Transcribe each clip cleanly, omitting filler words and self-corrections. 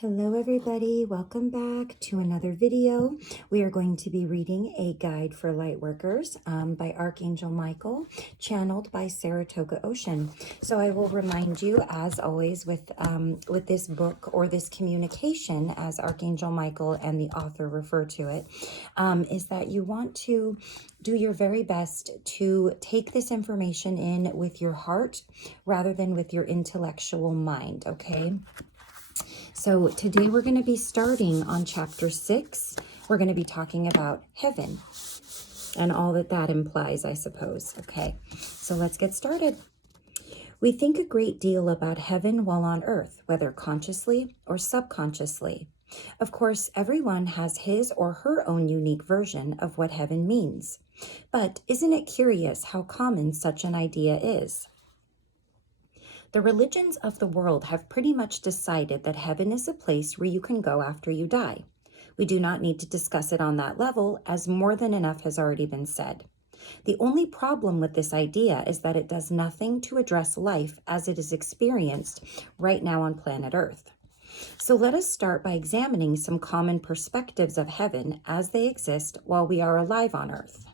Hello everybody, welcome back to another video. We are going to be reading A Guide for Lightworkers by Archangel Michael, channeled by Saratoga Ocean. So I will remind you, as always, with this book or this communication, as Archangel Michael and the author refer to it, is that you want to do your very best to take this information in with your heart rather than with your intellectual mind, okay? So today we're going to be starting on chapter 6. We're going to be talking about heaven and all that that implies, I suppose. Okay, so let's get started. We think a great deal about heaven while on earth, whether consciously or subconsciously. Of course, everyone has his or her own unique version of what heaven means. But isn't it curious how common such an idea is? The religions of the world have pretty much decided that heaven is a place where you can go after you die. We do not need to discuss it on that level, as more than enough has already been said. The only problem with this idea is that it does nothing to address life as it is experienced right now on planet Earth. So let us start by examining some common perspectives of heaven as they exist while we are alive on Earth.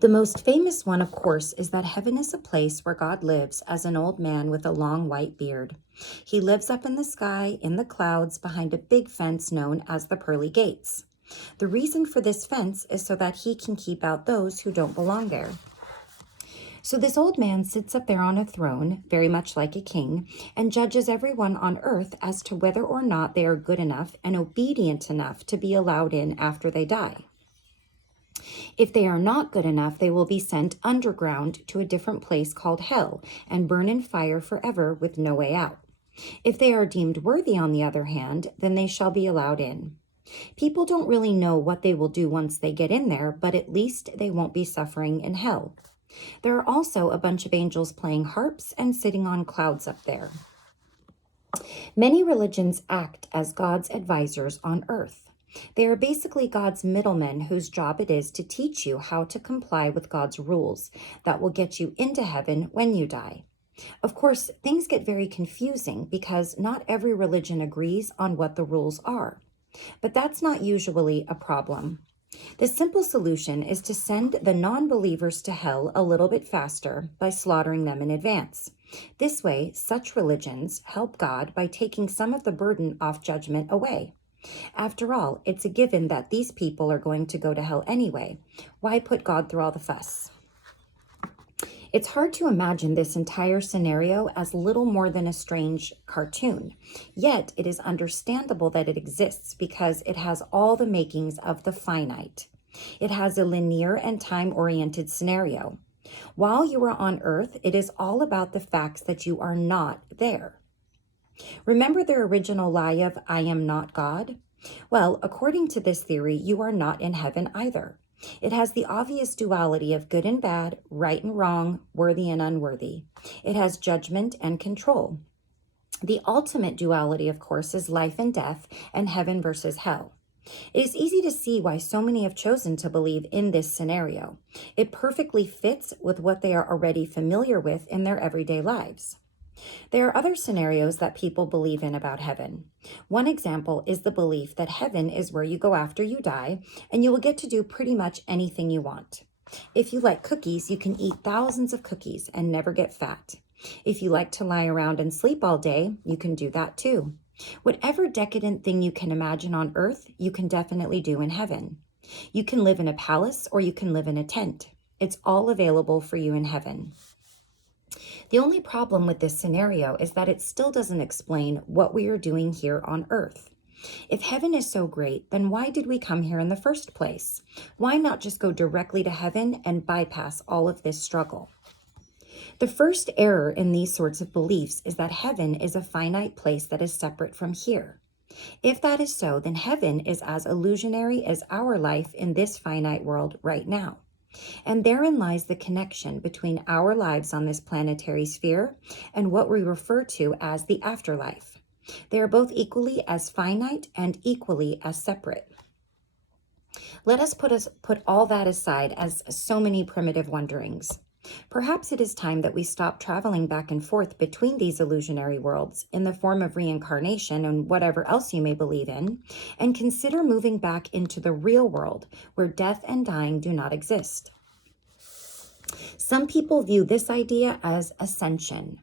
The most famous one, of course, is that heaven is a place where God lives as an old man with a long white beard. He lives up in the sky, in the clouds, behind a big fence known as the pearly gates. The reason for this fence is so that he can keep out those who don't belong there. So this old man sits up there on a throne, very much like a king, and judges everyone on earth as to whether or not they are good enough and obedient enough to be allowed in after they die. If they are not good enough, they will be sent underground to a different place called hell and burn in fire forever with no way out. If they are deemed worthy, on the other hand, then they shall be allowed in. People don't really know what they will do once they get in there, but at least they won't be suffering in hell. There are also a bunch of angels playing harps and sitting on clouds up there. Many religions act as God's advisors on earth. They are basically God's middlemen whose job it is to teach you how to comply with God's rules that will get you into heaven when you die. Of course, things get very confusing because not every religion agrees on what the rules are. But that's not usually a problem. The simple solution is to send the non-believers to hell a little bit faster by slaughtering them in advance. This way, such religions help God by taking some of the burden off judgment away. After all, it's a given that these people are going to go to hell anyway. Why put God through all the fuss? It's hard to imagine this entire scenario as little more than a strange cartoon. Yet, it is understandable that it exists because it has all the makings of the finite. It has a linear and time-oriented scenario. While you are on Earth, it is all about the facts that you are not there. Remember the original lie of, "I am not God"? Well, according to this theory, you are not in heaven either. It has the obvious duality of good and bad, right and wrong, worthy and unworthy. It has judgment and control. The ultimate duality, of course, is life and death and heaven versus hell. It is easy to see why so many have chosen to believe in this scenario. It perfectly fits with what they are already familiar with in their everyday lives. There are other scenarios that people believe in about heaven. One example is the belief that heaven is where you go after you die, and you will get to do pretty much anything you want. If you like cookies, you can eat thousands of cookies and never get fat. If you like to lie around and sleep all day, you can do that too. Whatever decadent thing you can imagine on earth, you can definitely do in heaven. You can live in a palace or you can live in a tent. It's all available for you in heaven. The only problem with this scenario is that it still doesn't explain what we are doing here on earth. If heaven is so great, then why did we come here in the first place? Why not just go directly to heaven and bypass all of this struggle? The first error in these sorts of beliefs is that heaven is a finite place that is separate from here. If that is so, then heaven is as illusionary as our life in this finite world right now. And therein lies the connection between our lives on this planetary sphere and what we refer to as the afterlife. They are both equally as finite and equally as separate. Let us put all that aside as so many primitive wonderings. Perhaps it is time that we stop traveling back and forth between these illusionary worlds in the form of reincarnation and whatever else you may believe in, and consider moving back into the real world where death and dying do not exist. Some people view this idea as ascension.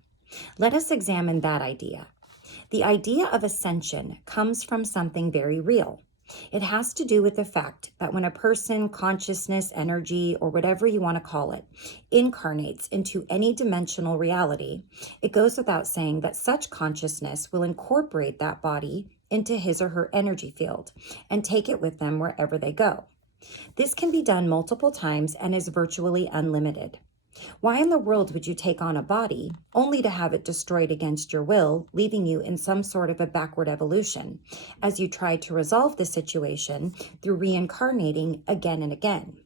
Let us examine that idea. The idea of ascension comes from something very real. It has to do with the fact that when a person, consciousness, energy, or whatever you want to call it, incarnates into any dimensional reality, it goes without saying that such consciousness will incorporate that body into his or her energy field and take it with them wherever they go. This can be done multiple times and is virtually unlimited. Why in the world would you take on a body only to have it destroyed against your will, leaving you in some sort of a backward evolution, as you try to resolve the situation through reincarnating again and again?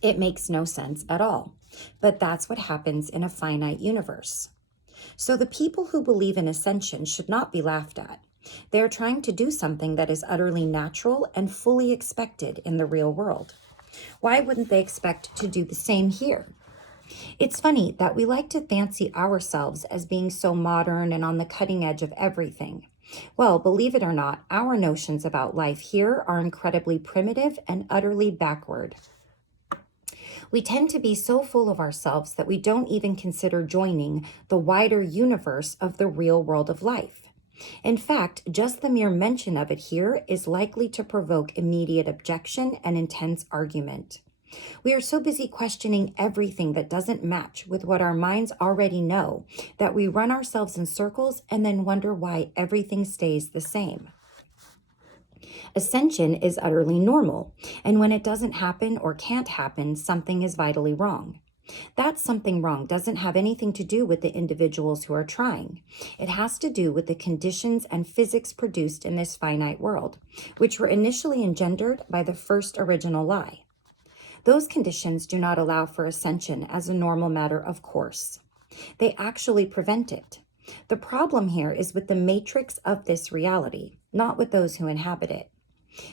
It makes no sense at all, but that's what happens in a finite universe. So the people who believe in ascension should not be laughed at. They are trying to do something that is utterly natural and fully expected in the real world. Why wouldn't they expect to do the same here? It's funny that we like to fancy ourselves as being so modern and on the cutting edge of everything. Well, believe it or not, our notions about life here are incredibly primitive and utterly backward. We tend to be so full of ourselves that we don't even consider joining the wider universe of the real world of life. In fact, just the mere mention of it here is likely to provoke immediate objection and intense argument. We are so busy questioning everything that doesn't match with what our minds already know that we run ourselves in circles and then wonder why everything stays the same. Ascension is utterly normal, and when it doesn't happen or can't happen, something is vitally wrong. That something wrong doesn't have anything to do with the individuals who are trying. It has to do with the conditions and physics produced in this finite world, which were initially engendered by the first original lie. Those conditions do not allow for ascension as a normal matter of course. They actually prevent it. The problem here is with the matrix of this reality, not with those who inhabit it.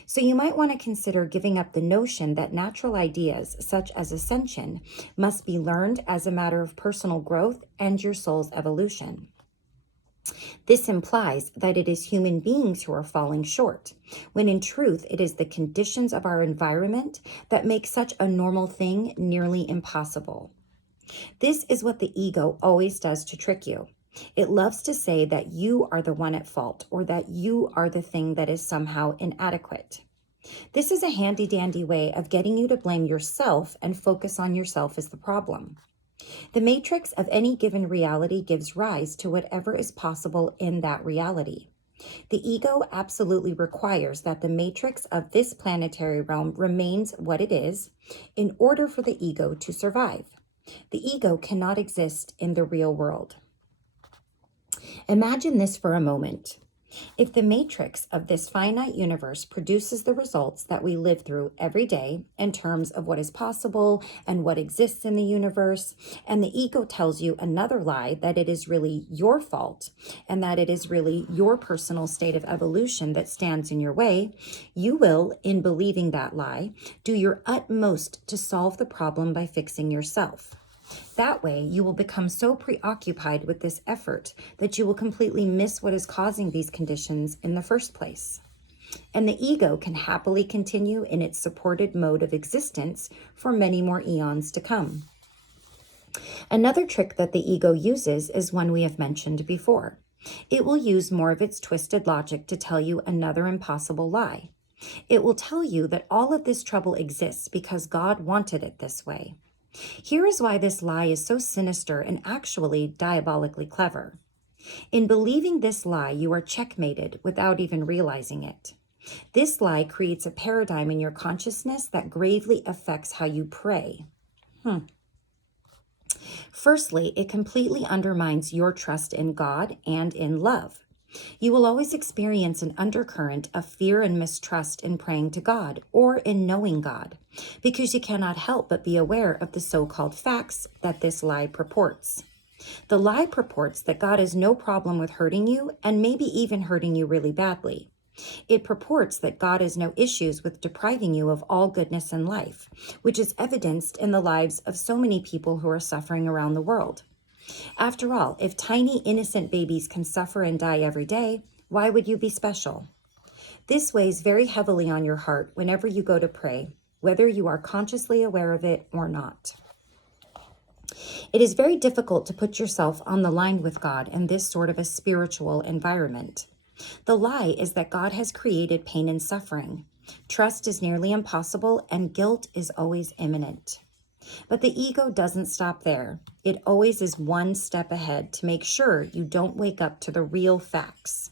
So you might want to consider giving up the notion that natural ideas, such as ascension, must be learned as a matter of personal growth and your soul's evolution. This implies that it is human beings who are falling short, when in truth it is the conditions of our environment that make such a normal thing nearly impossible. This is what the ego always does to trick you. It loves to say that you are the one at fault or that you are the thing that is somehow inadequate. This is a handy-dandy way of getting you to blame yourself and focus on yourself as the problem. The matrix of any given reality gives rise to whatever is possible in that reality. The ego absolutely requires that the matrix of this planetary realm remains what it is in order for the ego to survive. The ego cannot exist in the real world. Imagine this for a moment. If the matrix of this finite universe produces the results that we live through every day in terms of what is possible and what exists in the universe, and the ego tells you another lie that it is really your fault and that it is really your personal state of evolution that stands in your way, you will, in believing that lie, do your utmost to solve the problem by fixing yourself. That way, you will become so preoccupied with this effort that you will completely miss what is causing these conditions in the first place. And the ego can happily continue in its supported mode of existence for many more eons to come. Another trick that the ego uses is one we have mentioned before. It will use more of its twisted logic to tell you another impossible lie. It will tell you that all of this trouble exists because God wanted it this way. Here is why this lie is so sinister and actually diabolically clever. In believing this lie, you are checkmated without even realizing it. This lie creates a paradigm in your consciousness that gravely affects how you pray. Firstly, it completely undermines your trust in God and in love. You will always experience an undercurrent of fear and mistrust in praying to God or in knowing God, because you cannot help but be aware of the so-called facts that this lie purports. The lie purports that God has no problem with hurting you and maybe even hurting you really badly. It purports that God has no issues with depriving you of all goodness in life, which is evidenced in the lives of so many people who are suffering around the world. After all, if tiny innocent babies can suffer and die every day, why would you be special? This weighs very heavily on your heart whenever you go to pray, whether you are consciously aware of it or not. It is very difficult to put yourself on the line with God in this sort of a spiritual environment. The lie is that God has created pain and suffering. Trust is nearly impossible, and guilt is always imminent. But the ego doesn't stop there. It always is one step ahead to make sure you don't wake up to the real facts.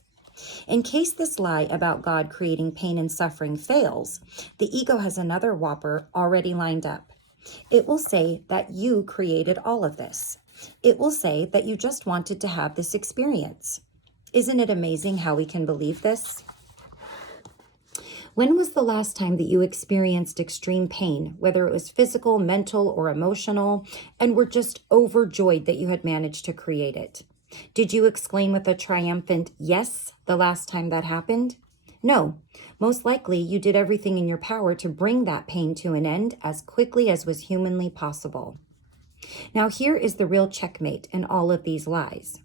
In case this lie about God creating pain and suffering fails, the ego has another whopper already lined up. It will say that you created all of this. It will say that you just wanted to have this experience. Isn't it amazing how we can believe this? When was the last time that you experienced extreme pain, whether it was physical, mental, or emotional, and were just overjoyed that you had managed to create it? Did you exclaim with a triumphant yes the last time that happened? No. Most likely you did everything in your power to bring that pain to an end as quickly as was humanly possible. Now here is the real checkmate in all of these lies.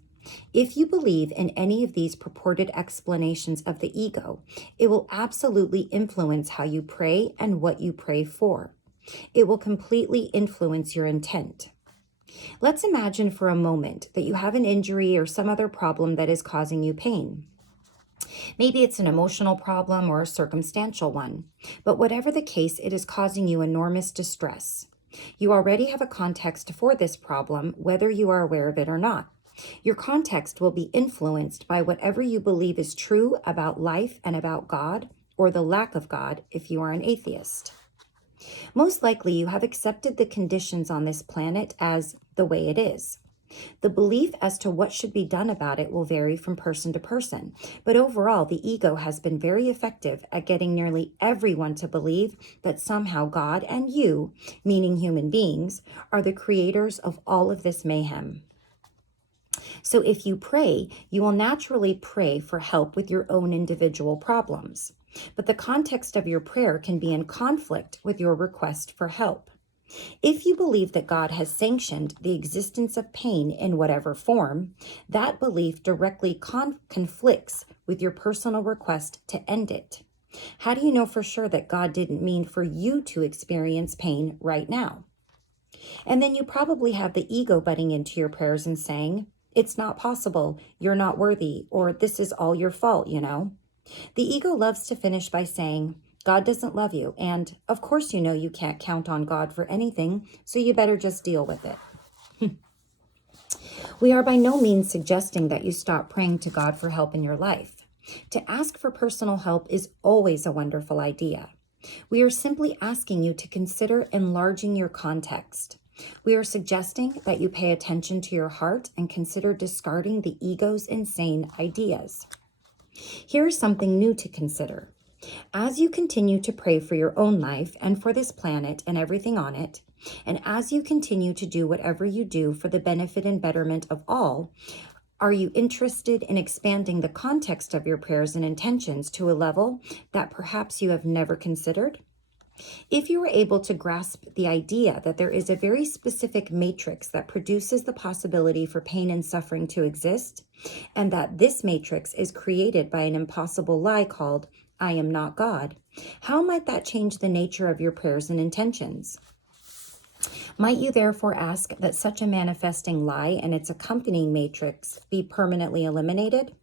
If you believe in any of these purported explanations of the ego, it will absolutely influence how you pray and what you pray for. It will completely influence your intent. Let's imagine for a moment that you have an injury or some other problem that is causing you pain. Maybe it's an emotional problem or a circumstantial one, but whatever the case, it is causing you enormous distress. You already have a context for this problem, whether you are aware of it or not. Your context will be influenced by whatever you believe is true about life and about God, or the lack of God if you are an atheist. Most likely you have accepted the conditions on this planet as the way it is. The belief as to what should be done about it will vary from person to person, but overall the ego has been very effective at getting nearly everyone to believe that somehow God and you, meaning human beings, are the creators of all of this mayhem. So if you pray, you will naturally pray for help with your own individual problems. But the context of your prayer can be in conflict with your request for help. If you believe that God has sanctioned the existence of pain in whatever form, that belief directly conflicts with your personal request to end it. How do you know for sure that God didn't mean for you to experience pain right now? And then you probably have the ego butting into your prayers and saying, "It's not possible, you're not worthy," or "This is all your fault, you know." The ego loves to finish by saying, "God doesn't love you, and of course you know you can't count on God for anything, so you better just deal with it." We are by no means suggesting that you stop praying to God for help in your life. To ask for personal help is always a wonderful idea. We are simply asking you to consider enlarging your context. We are suggesting that you pay attention to your heart and consider discarding the ego's insane ideas. Here is something new to consider. As you continue to pray for your own life and for this planet and everything on it, and as you continue to do whatever you do for the benefit and betterment of all, are you interested in expanding the context of your prayers and intentions to a level that perhaps you have never considered? If you were able to grasp the idea that there is a very specific matrix that produces the possibility for pain and suffering to exist, and that this matrix is created by an impossible lie called "I am not God," how might that change the nature of your prayers and intentions? Might you therefore ask that such a manifesting lie and its accompanying matrix be permanently eliminated?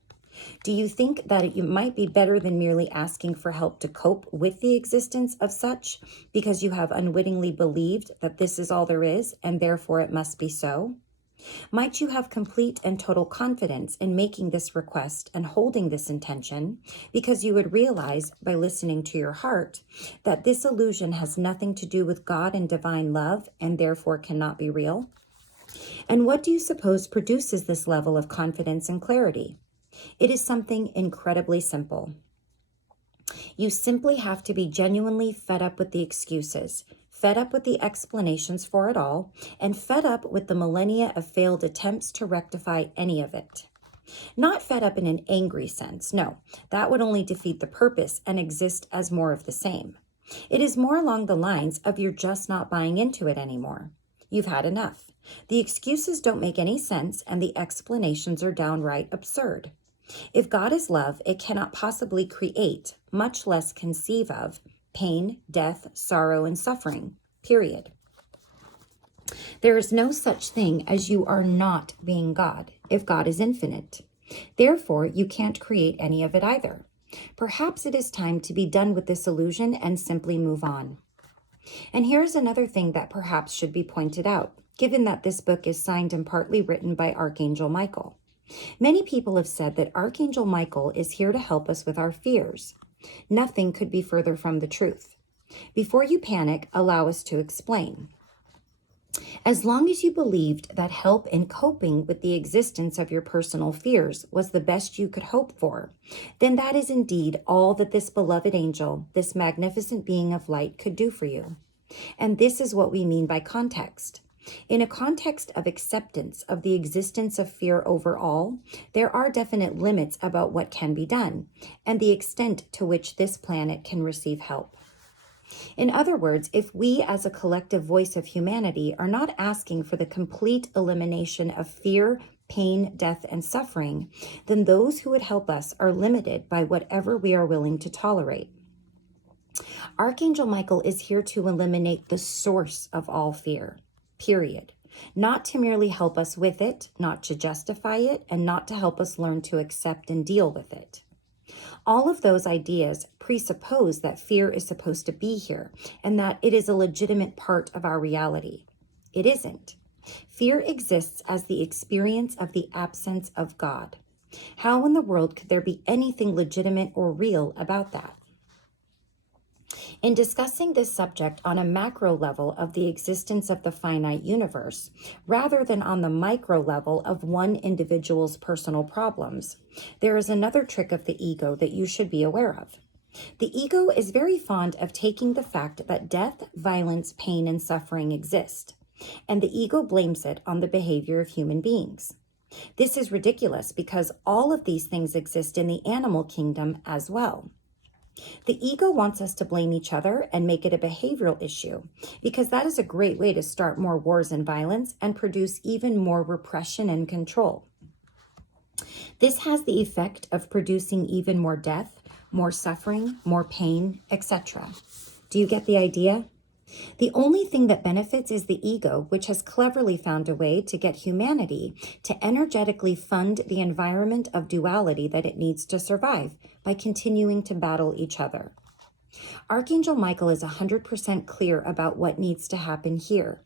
Do you think that it might be better than merely asking for help to cope with the existence of such because you have unwittingly believed that this is all there is and therefore it must be so? Might you have complete and total confidence in making this request and holding this intention because you would realize by listening to your heart that this illusion has nothing to do with God and divine love and therefore cannot be real? And what do you suppose produces this level of confidence and clarity? It is something incredibly simple. You simply have to be genuinely fed up with the excuses, fed up with the explanations for it all, and fed up with the millennia of failed attempts to rectify any of it. Not fed up in an angry sense, no, that would only defeat the purpose and exist as more of the same. It is more along the lines of you're just not buying into it anymore. You've had enough. The excuses don't make any sense and the explanations are downright absurd. If God is love, it cannot possibly create, much less conceive of, pain, death, sorrow, and suffering, period. There is no such thing as you are not being God, if God is infinite. Therefore, you can't create any of it either. Perhaps it is time to be done with this illusion and simply move on. And here's another thing that perhaps should be pointed out, given that this book is signed and partly written by Archangel Michael. Many people have said that Archangel Michael is here to help us with our fears. Nothing could be further from the truth. Before you panic, allow us to explain. As long as you believed that help in coping with the existence of your personal fears was the best you could hope for, then that is indeed all that this beloved angel, this magnificent being of light, could do for you. And this is what we mean by context. In a context of acceptance of the existence of fear overall, there are definite limits about what can be done and the extent to which this planet can receive help. In other words, if we as a collective voice of humanity are not asking for the complete elimination of fear, pain, death, and suffering, then those who would help us are limited by whatever we are willing to tolerate. Archangel Michael is here to eliminate the source of all fear, period. Not to merely help us with it, not to justify it, and not to help us learn to accept and deal with it. All of those ideas presuppose that fear is supposed to be here and that it is a legitimate part of our reality. It isn't. Fear exists as the experience of the absence of God. How in the world could there be anything legitimate or real about that? In discussing this subject on a macro level of the existence of the finite universe, rather than on the micro level of one individual's personal problems, there is another trick of the ego that you should be aware of. The ego is very fond of taking the fact that death, violence, pain, and suffering exist, and the ego blames it on the behavior of human beings. This is ridiculous because all of these things exist in the animal kingdom as well. The ego wants us to blame each other and make it a behavioral issue because that is a great way to start more wars and violence and produce even more repression and control. This has the effect of producing even more death, more suffering, more pain, etc. Do you get the idea? The only thing that benefits is the ego, which has cleverly found a way to get humanity to energetically fund the environment of duality that it needs to survive by continuing to battle each other. Archangel Michael is 100% clear about what needs to happen here.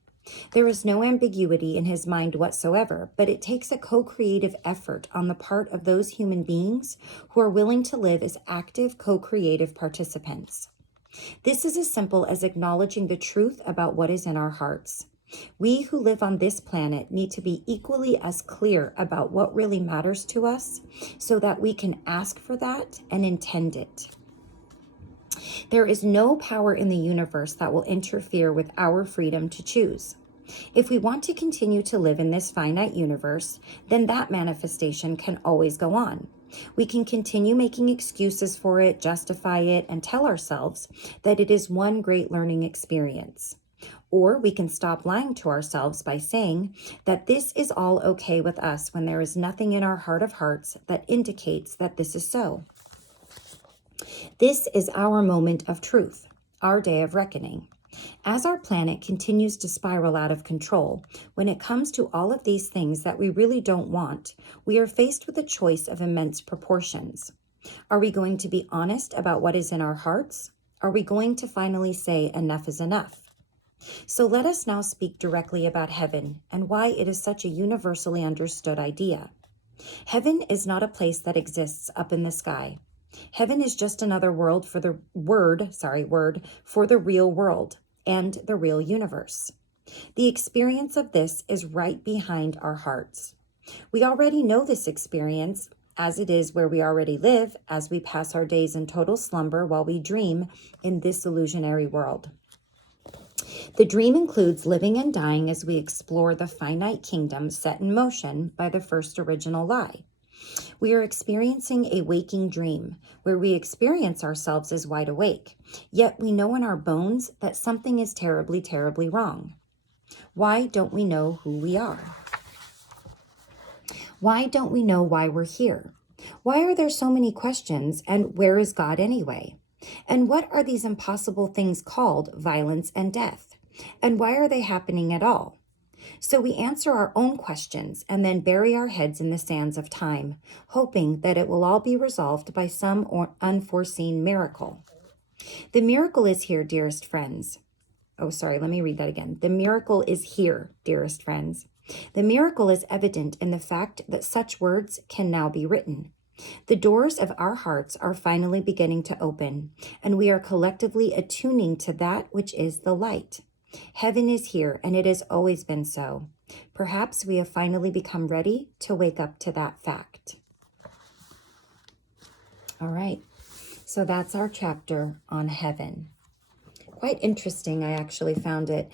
There is no ambiguity in his mind whatsoever, but it takes a co-creative effort on the part of those human beings who are willing to live as active co-creative participants. This is as simple as acknowledging the truth about what is in our hearts. We who live on this planet need to be equally as clear about what really matters to us so that we can ask for that and intend it. There is no power in the universe that will interfere with our freedom to choose. If we want to continue to live in this finite universe, then that manifestation can always go on. We can continue making excuses for it, justify it, and tell ourselves that it is one great learning experience. Or we can stop lying to ourselves by saying that this is all okay with us when there is nothing in our heart of hearts that indicates that this is so. This is our moment of truth, our day of reckoning. As our planet continues to spiral out of control, when it comes to all of these things that we really don't want, we are faced with a choice of immense proportions. Are we going to be honest about what is in our hearts? Are we going to finally say enough is enough? So let us now speak directly about heaven and why it is such a universally understood idea. Heaven is not a place that exists up in the sky. Heaven is just another word for the real world and the real universe. The experience of this is right behind our hearts. We already know this experience as it is where we already live as we pass our days in total slumber while we dream in this illusionary world. The dream includes living and dying as we explore the finite kingdom set in motion by the first original lie. We are experiencing a waking dream where we experience ourselves as wide awake, yet we know in our bones that something is terribly, terribly wrong. Why don't we know who we are? Why don't we know why we're here? Why are there so many questions, and where is God anyway? And what are these impossible things called violence and death? And why are they happening at all? So we answer our own questions and then bury our heads in the sands of time, hoping that it will all be resolved by some unforeseen miracle. The miracle is here, dearest friends. Oh, sorry, let me read that again. The miracle is here, dearest friends. The miracle is evident in the fact that such words can now be written. The doors of our hearts are finally beginning to open, and we are collectively attuning to that which is the light. Heaven is here, and it has always been so. Perhaps we have finally become ready to wake up to that fact. All right, so that's our chapter on heaven. Quite interesting, I actually found it.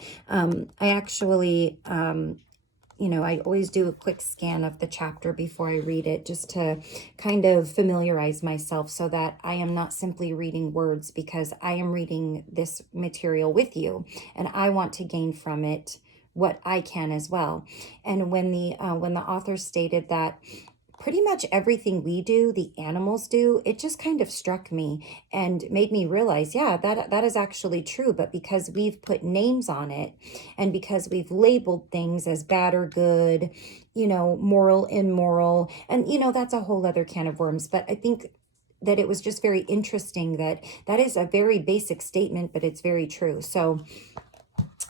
I always do a quick scan of the chapter before I read it, just to kind of familiarize myself so that I am not simply reading words, because I am reading this material with you and I want to gain from it what I can as well. And when the author stated that pretty much everything we do, the animals do, it just kind of struck me and made me realize, yeah, that is actually true. But because we've put names on it, and because we've labeled things as bad or good, moral, immoral, and, that's a whole other can of worms. But I think that it was just very interesting that is a very basic statement, but it's very true. So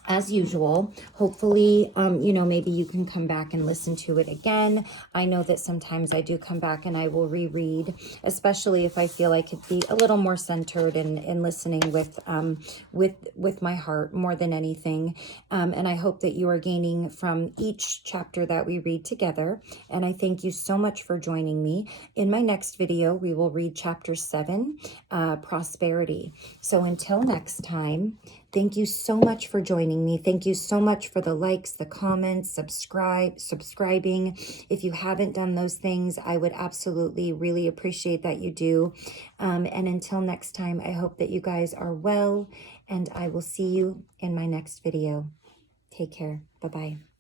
as usual, hopefully, maybe you can come back and listen to it again. I know that sometimes I do come back and I will reread, especially if I feel I could be a little more centered and listening with my heart more than anything. And I hope that you are gaining from each chapter that we read together. And I thank you so much for joining me. In my next video, we will read chapter 7, prosperity. So until next time, thank you so much for joining me. Thank you so much for the likes, the comments, subscribing. If you haven't done those things, I would absolutely really appreciate that you do. And until next time, I hope that you guys are well, and I will see you in my next video. Take care. Bye-bye.